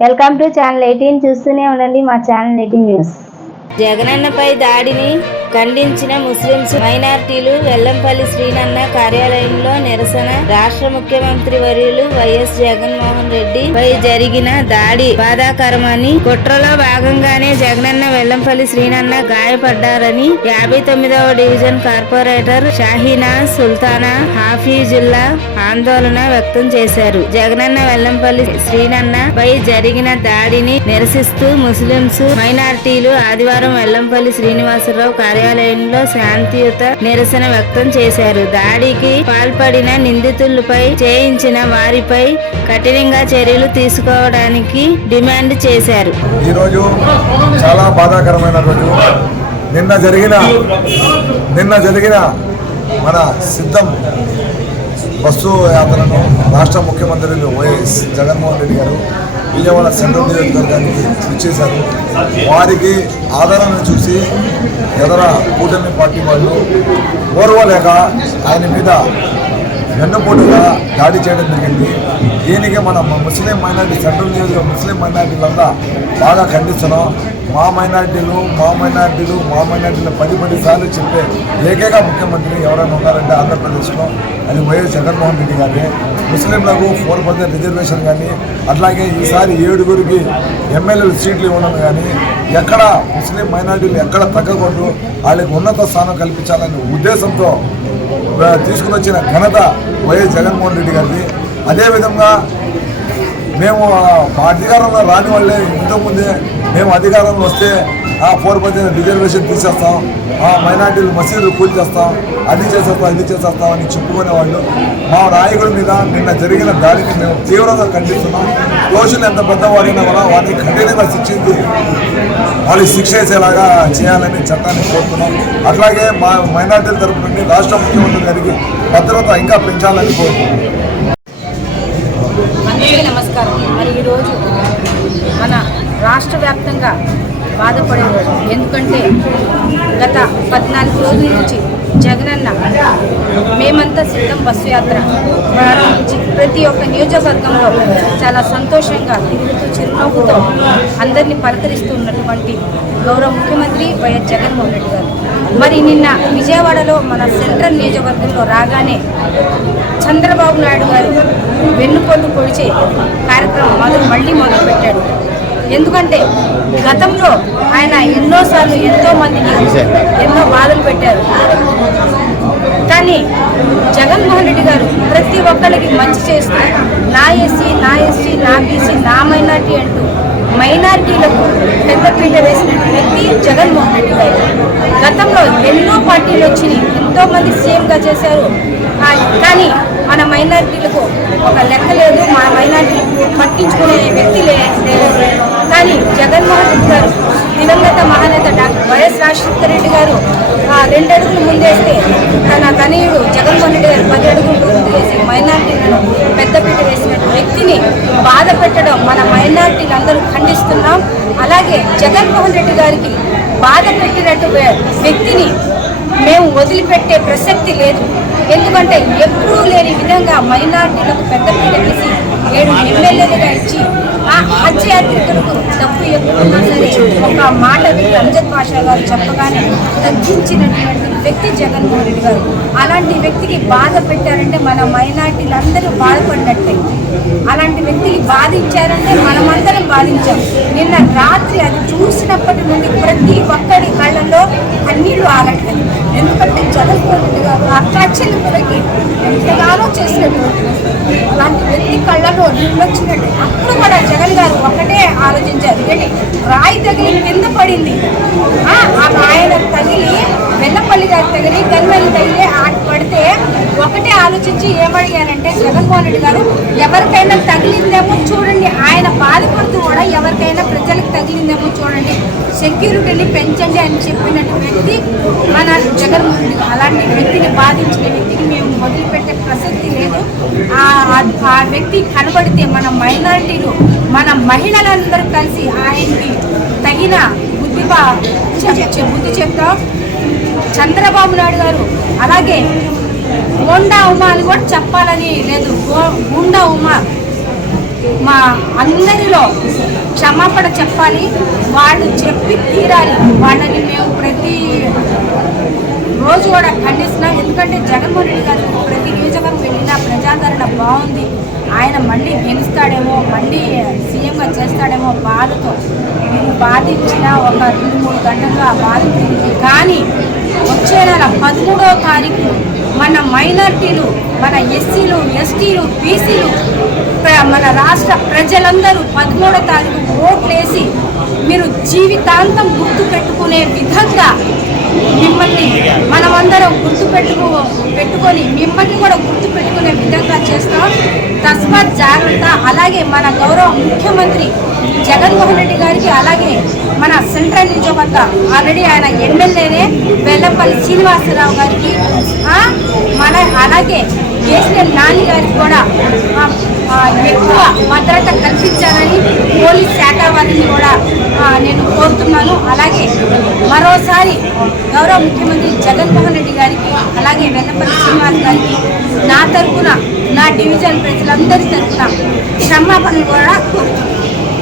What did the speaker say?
Welcome to channel eighteen చూస్తూనే ఉండండి మా ఛానల్ ఎయిటీన్ న్యూస్. జగనన్నపై దాడిని ఖండించిన ముస్లింస్ మైనార్టీలు వెల్లంపల్లి శ్రీనన్న కార్యాలయంలో నిరసన రాష్ట్ర ముఖ్యమంత్రి వర్యులు వైఎస్ జగన్మోహన్ రెడ్డి పై జరిగిన దాడి బాధాకరమని కుట్రలో భాగంగానే జగనన్న వెల్లంపల్లి శ్రీనన్న గాయపడ్డారని యాభై తొమ్మిదవ డివిజన్ కార్పొరేటర్ షాహీనా సుల్తానా హాఫీజుల్లా ఆందోళన వ్యక్తం చేశారు. జగనన్న వెల్లంపల్లి శ్రీనన్న పై జరిగిన దాడిని నిరసిస్తూ ముస్లింస్ మైనార్టీలు ఆదివారం వెల్లంపల్లి శ్రీనివాసరావు కార్యాలయంలో శాంతియుత నిరసన వ్యక్తం చేశారు. దాడికి పాల్పడిన నిందితులపై చేయించిన వారిపై కఠినంగా చర్యలు తీసుకోవడానికి డిమాండ్ చేశారు. ఈరోజు చాలా బాధాకరమైన రోజు. నిన్న జరిగిన నిన్న జరిగిన మన సిద్ధం బస్సు యాత్రను రాష్ట్ర ముఖ్యమంత్రులు వైఎస్ జగన్మోహన్ రెడ్డి గారు విజయవాడ సెంట్రల్ నియోజకవర్గానికి ఇచ్చేశారు వారికి ఆదరణను చూసి ఎదర కూటమి పార్టీ వాళ్ళు ఓర్వలేక ఆయన మీద వెన్నుపోటుగా దాడి చేయడం జరిగింది. దీనికి మన ముస్లిం మైనార్టీ సెంట్రల్ నియోజక ముస్లిం మైనార్టీలంతా బాగా ఖండిస్తున్నాం. మా మైనార్టీలు మా మైనార్టీలు మా మైనార్టీలు పది పది సార్లు చెప్పే ఏకైక ముఖ్యమంత్రి ఎవరైనా ఉన్నారంటే ఆంధ్రప్రదేశ్లో అది వైఎస్ జగన్మోహన్ రెడ్డి గారి. ముస్లింలకు ఫోర్ పర్సెంట్ రిజర్వేషన్ కానీ అట్లాగే ఈసారి ఏడుగురికి ఎమ్మెల్యేలు సీట్లు ఇవ్వడం కానీ ఎక్కడ ముస్లిం మైనార్టీలు ఎక్కడ తగ్గకూడదు వాళ్ళకి ఉన్నత స్థానం కల్పించాలనే ఉద్దేశంతో తీసుకుని వచ్చిన ఘనత వైఎస్ జగన్మోహన్ రెడ్డి గారిది. అదేవిధంగా మేము అధికారంలో రాని వాళ్ళే ఇంతకుముందే మేము అధికారంలో వస్తే ఫోర్ పర్సెంట్ రిజర్వేషన్ తీసేస్తాం. ఆ మైనార్టీలు మసీదులు కూల్చేస్తాం. అది చేసేస్తాం ఇది చేసేస్తాం అని చెప్పుకునేవాళ్ళు. మా నాయకుడి మీద నిన్న జరిగిన దాడిని మేము తీవ్రంగా ఖండిస్తున్నాం. దోషులు ఎంత పెద్దవాడైనా కూడా వాటిని కఠినంగా శిక్షించి వాళ్ళు శిక్ష వేసేలాగా చేయాలని చట్టాన్ని కోరుతున్నాం. అట్లాగే మా మైనార్టీల తరపు నుండి రాష్ట్ర ముఖ్యమంత్రి గారికి భద్రత ఇంకా పెంచాలని కోరుతున్నాం. నమస్కారం. మరి ఈరోజు మన రాష్ట్ర వ్యాప్తంగా బాధపడేవాడు ఎందుకంటే గత పద్నాలుగు రోజుల నుంచి జగనన్న మేమంతా సిద్ధం బస్సు యాత్ర ప్రారంభించి ప్రతి ఒక్క నియోజకవర్గంలో చాలా సంతోషంగా తిరుగుతూ చిరునవ్వుతో అందరినీ పలకరిస్తున్నటువంటి గౌరవ ముఖ్యమంత్రి వైఎస్ జగన్మోహన్ రెడ్డి గారు. మరి నిన్న విజయవాడలో మన సెంట్రల్ నియోజకవర్గంలో రాగానే చంద్రబాబు నాయుడు గారు వెన్నుపోటు పొడిచే కార్యక్రమం మొదలు మళ్ళీ మొదలుపెట్టాడు. ఎందుకంటే గతంలో ఆయన ఎన్నోసార్లు ఎంతో మందికి ఎన్నో బాధలు పెట్టారు. కానీ జగన్మోహన్ రెడ్డి గారు ప్రతి ఒక్కరికి మంచి చేస్తూ నా ఎస్సీ నా ఎస్సీ నా బీసీ నా మైనార్టీ అంటూ మైనార్టీలకు పెద్దపీట వేసిన వ్యక్తి జగన్మోహన్ రెడ్డి గారు. పార్టీలు వచ్చినాయి. ఎంతో మంది సీఎంగా చేశారు. కానీ మన మైనార్టీలకు ఒక లెక్క లేదు. మన మైనార్టీ పట్టించుకునే వ్యక్తి లేదు కానీ జగన్మోహన్ రెడ్డి గారు దివంగత మహానేత డాక్టర్ వైఎస్ రాజశేఖర రెడ్డి గారు ఆ రెండు అడుగులు ముందేస్తే తన తనయుడు జగన్మోహన్ రెడ్డి గారు పది అడుగులు ముందు వేసి మైనార్టీలను పెద్దపీట వేసిన వ్యక్తిని బాధ పెట్టడం మన మైనార్టీలందరూ ఖండిస్తున్నాం. అలాగే జగన్మోహన్ రెడ్డి గారికి బాధ పెట్టినట్టు వ్యక్తిని మేము వదిలిపెట్టే ప్రసక్తి లేదు. ఎందుకంటే ఎప్పుడూ లేని విధంగా మైనార్టీలకు పెద్ద వేసి ఏడు ఎమ్మెల్యేలుగా ఇచ్చి ఆ హజ్ తప్పు డబ్బు సరే ఒక మాట రంజత్ పాషా గారు చెప్పగానే తగ్గించినటువంటి వ్యక్తి జగన్మోహన్ రెడ్డి గారు. అలాంటి వ్యక్తికి బాధ పెట్టారంటే మన మైనార్టీలందరూ బాధపడినట్టే. అలాంటి వ్యక్తికి బాధించారంటే మనమందరం బాధించాం. నిన్న రాత్రి అది చూసినప్పటి నుండి ప్రతి ఒక్కరి కళ్ళల్లో కన్నీళ్ళు ఆగట్లేదు ఎందుకంటే జగన్మోహన్ రెడ్డి గారు అట్రాక్షన్లకి ఎంతగానో చేసినటువంటి వ్యక్తి. అలాంటి వ్యక్తి వచ్చినట్టు. అప్పుడు కూడా జగన్ గారు ఒకటే ఆలోచించారు. ఏంటి? రాయి తగిలి కింద పడింది. ఆ, ఆయన తగిలి వెన్నపల్లి గారు తగిలి గన్మెల్లి తగిలి ఆట పడితే ఒకటే ఆలోచించి ఏమడిగారంటే జగన్మోహన్ రెడ్డి గారు ఎవరికైనా తగిలిందేమో చూడండి. ఆయన బాధపడుతూ కూడా ఎవరికైనా ప్రజలకు తగిలిందేమో చూడండి. సెక్యూరిటీని పెంచండి అని చెప్పినట్టు జగన్మోహన్ అలాంటి వ్యక్తిని బాధించిన వ్యక్తిని మేము వదిలిపెట్టే ప్రసక్తి లేదు. ఆ వ్యక్తి కనబడితే మన మైనారిటీలు మన మహిళలందరూ కలిసి ఆయనకి తగిన బుద్ధి బుద్ధి చెప్తాం. చంద్రబాబు నాయుడు గారు అలాగే హోండా ఉమా అని కూడా చెప్పాలని లేదు. హో- హోండా ఉమా మా అందరిలో క్షమాపణ చెప్పాలి. వాళ్ళు చెప్పి తీరాలి. వాళ్ళని మేము ప్రతి రోజు కూడా ఖండిస్తున్నాం. ఎందుకంటే జగన్మోహన్ రెడ్డి గారు ప్రతి నియోజకవర్గం వెళ్ళినా ప్రజాదరణ బాగుంది. ఆయన మళ్ళీ గెలుస్తాడేమో మళ్ళీ సీఎంగా చేస్తాడేమో బాధతో. మేము బాధించిన ఒక రెండు మూడు గంటల్లో ఆ బాధ తిరిగి కానీ వచ్చే నెల పదమూడవ తారీఖు మన మైనార్టీలు మన ఎస్సీలు ఎస్టీలు బీసీలు మన రాష్ట్ర ప్రజలందరూ పదమూడవ తారీఖు ఓట్లేసి మీరు జీవితాంతం గుర్తు పెట్టుకునే విధంగా మిమ్మల్ని మనమందరం గుర్తు పెట్టుకో పెట్టుకొని మిమ్మల్ని కూడా గుర్తు పెట్టుకునే విధంగా చేస్తాం. తస్మాత్ జాగ్రత్త. అలాగే మన గౌరవ ముఖ్యమంత్రి జగన్మోహన్ రెడ్డి గారికి అలాగే మన సెంట్రల్ నియోజకవర్గ ఆల్రెడీ ఆయన ఎమ్మెల్యేనే. వెల్లంపల్లి శ్రీనివాసరావు గారికి మన అలాగే కేసీఆర్ నాన్నగారికి కూడా ఎక్కువ భద్రత కల్పించాలని పోలీస్ శాఖ వారిని కూడా నేను కోరుతున్నాను. అలాగే మరోసారి గౌరవ ముఖ్యమంత్రి జగన్మోహన్ రెడ్డి గారికి అలాగే వెన్నపల్లి శ్రీనివాస్ గారికి నా తరఫున నా డివిజన్ ప్రజలందరి తరఫున క్షమాపణలు కూడా కోరుతున్నాను.